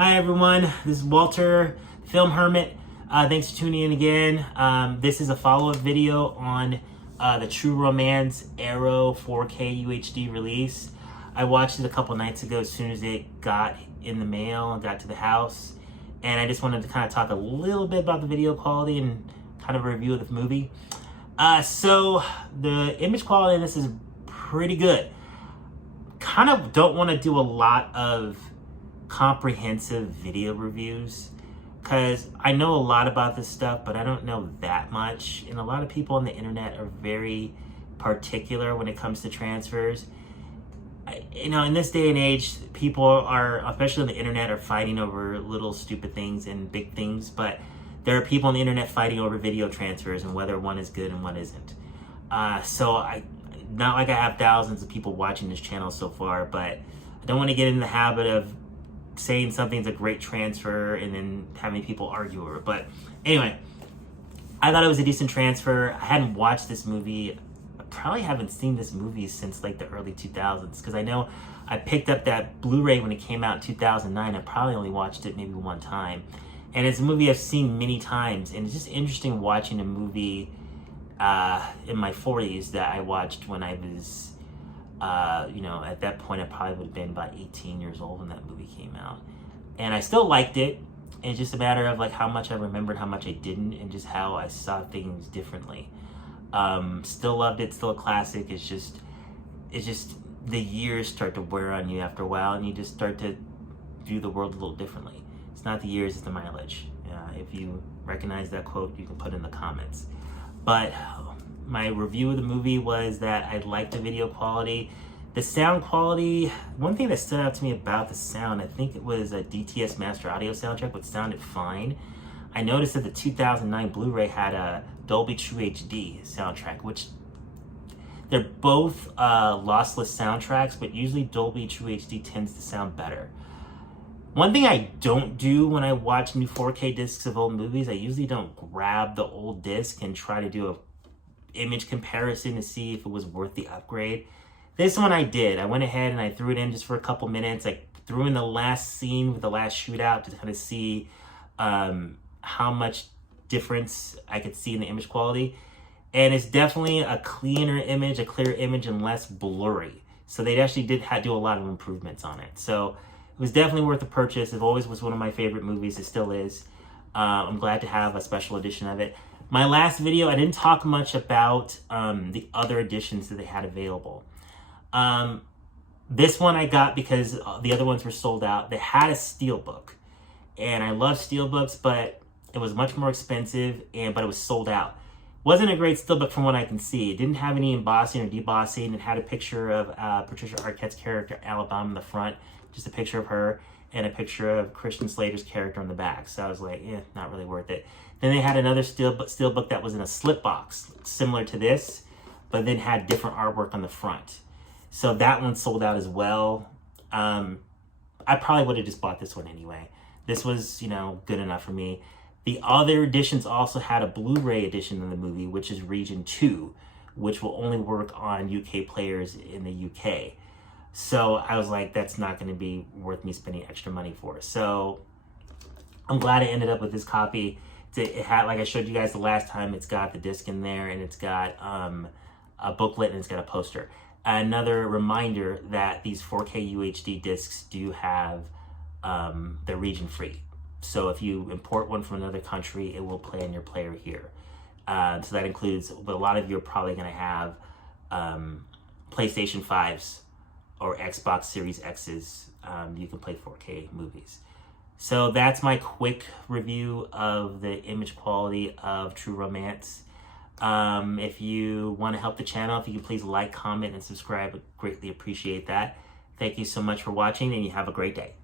Hi everyone, this is Walter, Film Hermit. Thanks for tuning in again. This is a follow-up video on the True Romance Arrow 4K UHD release. I watched it a couple nights ago as soon as it got in the mail and got to the house. And I just wanted to kind of talk a little bit about the video quality and kind of a review of the movie. So the image quality in this is pretty good. Kind of don't want to do a lot of comprehensive video reviews because I know a lot about this stuff, but I don't know that much. And a lot of people on the internet are very particular when it comes to transfers. In this day and age, people are, especially on the internet, are fighting over little stupid things and big things, but there are people on the internet fighting over video transfers and whether one is good and one isn't. Not like I have thousands of people watching this channel so far, but I don't want to get in the habit of saying something's a great transfer and then having people argue over it. But anyway, I thought it was a decent transfer. I hadn't watched this movie. I probably haven't seen this movie since like the early 2000s, because I know I picked up that Blu-ray when it came out in 2009. I probably only watched it maybe one time. And it's a movie I've seen many times, and it's just interesting watching a movie in my 40s that I watched when I was, at that point I probably would have been about 18 years old when that movie came out. And I still liked it. It's just a matter of like how much I remembered, how much I didn't, and just how I saw things differently. Still loved it, still a classic. It's just the years start to wear on you after a while, and you just start to view the world a little differently. It's not the years, it's the mileage. If you recognize that quote, you can put it in the comments. But my review of the movie was that I liked the video quality. The sound quality, one thing that stood out to me about the sound, I think it was a DTS Master Audio soundtrack, which sounded fine. I noticed that the 2009 Blu-ray had a Dolby True HD soundtrack, which they're both lossless soundtracks, but usually Dolby True HD tends to sound better. One thing I don't do when I watch new 4K discs of old movies, I usually don't grab the old disc and try to do a image comparison to see if it was worth the upgrade. This one I did. I went ahead and I threw it in just for a couple minutes. I threw in the last scene with the last shootout to kind of see how much difference I could see in the image quality. And it's definitely a cleaner image, a clearer image, and less blurry. So they actually did do a lot of improvements on it. So it was definitely worth the purchase. It always was one of my favorite movies. It still is. I'm glad to have a special edition of it. My last video, I didn't talk much about the other editions that they had available. This one I got because the other ones were sold out. They had a steelbook, and I love steelbooks, but it was much more expensive, but it was sold out. Wasn't a great steelbook from what I can see. It didn't have any embossing or debossing. It had a picture of Patricia Arquette's character, Alabama, in the front, just a picture of her, and a picture of Christian Slater's character on the back. So I was like, not really worth it. Then they had another steelbook that was in a slip box, similar to this, but then had different artwork on the front. So that one sold out as well. I probably would have just bought this one anyway. This was, good enough for me. The other editions also had a Blu-ray edition of the movie, which is Region 2, which will only work on UK players in the UK. So I was like, that's not going to be worth me spending extra money for. So I'm glad I ended up with this copy. It had, like I showed you guys the last time, it's got the disc in there, and it's got a booklet, and it's got a poster. Another reminder that these 4K UHD discs do have the region free. So if you import one from another country, it will play on your player here. So that includes, but a lot of you are probably going to have PlayStation 5s or Xbox Series X's. You can play 4K movies. So that's my quick review of the image quality of True Romance. If you want to help the channel, if you could please like, comment, and subscribe, I'd greatly appreciate that. Thank you so much for watching, and you have a great day.